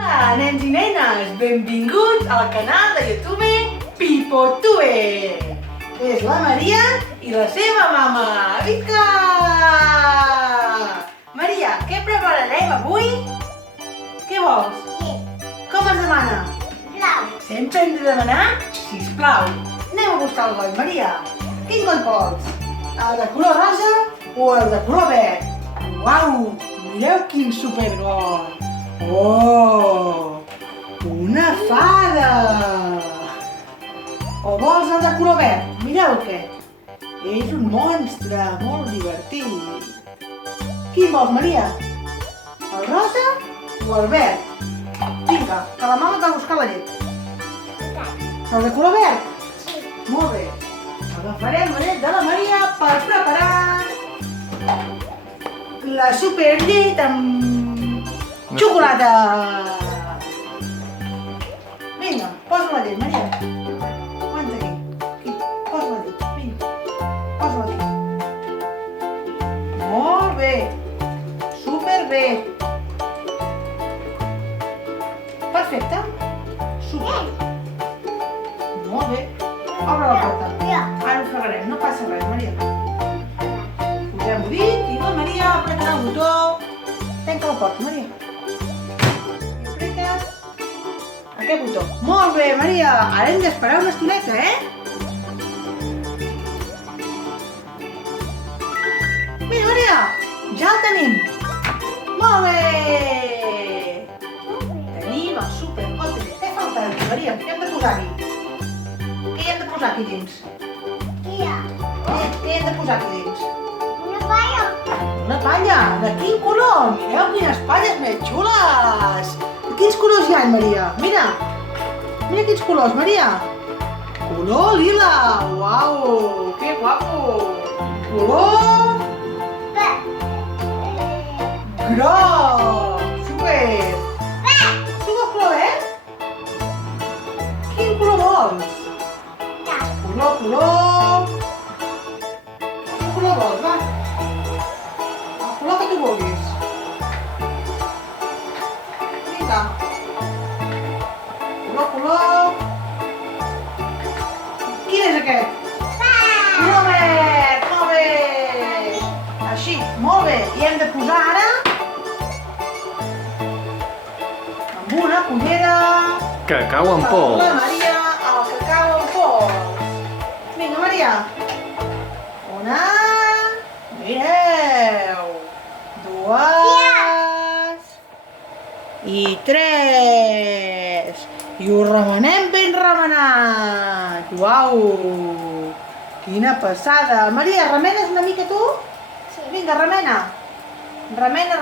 Hola, nens i nenes! Benvinguts al canal de YouTube Pipotube! És la Maria i la seva mama! Vinga! Maria, què prepararem avui? Què vols? Sí. Com es demana? Blau. Sempre hem de demanar sisplau. Anem a buscar el goll, Maria. Quin goll vols? El de color rosa o el de color verd? Uau! Mireu quin supergoll! Oh! Una fada! O vols el de color verd? Mireu aquest! És un monstre molt divertit! Quin vols, Maria? El rosa o el verd? Vinga, que la mama et va buscar la llet. El de color verd? Sí. Molt bé. Agafarem la llet de la Maria per preparar la superllet amb xocolata. Vinga, posa la llet, Maria. Aguanta aquí. Aquí, posa la llet. Vinga, posa-la aquí. Molt bé. Superbé. Perfecte. Super. Molt bé. Obre la porta. Ara ho fregarem, no passa res, Maria. Posem-ho dit i la Maria apretarà el botó. Tanca la porta, Maria. I apretes aquest botó. Molt bé, Maria. Ara hem d'esperar una estoneta, Mira, Maria, ja el tenim. Molt bé. Tenim el supergoll. Què falta aquí, Maria? Què hem de posar-hi? Què hi hem de posar aquí dins? Tia. Què hi hem de posar aquí dins? Una palla. Una palla! De quin color? Mireu quines palles més xules! Quins colors hi ha, Maria? Mira! Mira quins colors, Maria! Color lila! Uau! Que guapo! Color groc! Super! Tu vols color verd? Quin color vols? Color! Quin color vols, va? El color que tu vulguis. Vinga. Color. Quin és aquest? Color verd, molt bé. Així, molt bé. I hem de posar ara amb una cullera Cacau en pols. la Maria el cacau en pols. Vinga, Maria. Una. Mireu. Dues. I tres. I ho remenem ben remenat. Uau. Quina passada. Maria, remenes una mica tu? Sí. Vinga, remena. Remena.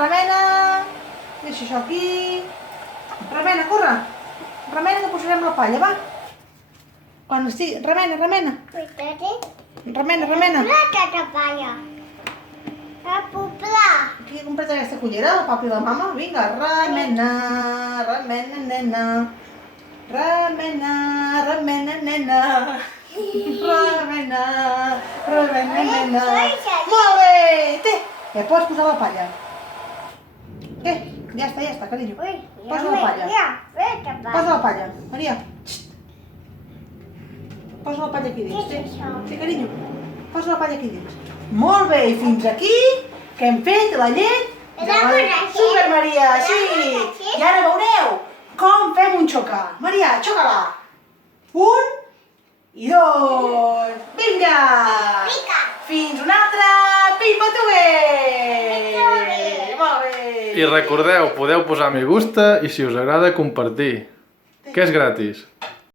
Deixa això aquí. Remena, corre. Remena que posarem la palla, va. Quan estigui... Remena. Remena. Aquesta palla. A poblar. Qui ha comprat aquesta cullera, el papa i la mama? Vinga, remena, nena. Remena, nena. Remena, nena. Molt bé! Té, ja pots posar la palla. Què? Ja està, carinyo. Posa la palla. Posa la palla. Maria. Xxt. Posa la palla aquí dins. Té, carinyo. Posa la palla aquí dins. Molt bé, i fins aquí que hem fet la llet de la Super Maria. Sí. I ara veureu com fem un xocar. Maria, xoca-la. 1 i 2. Vinga. Fins un altre Pipotube. Molt bé. I recordeu, podeu posar me gusta i si us agrada compartir, que és gratis.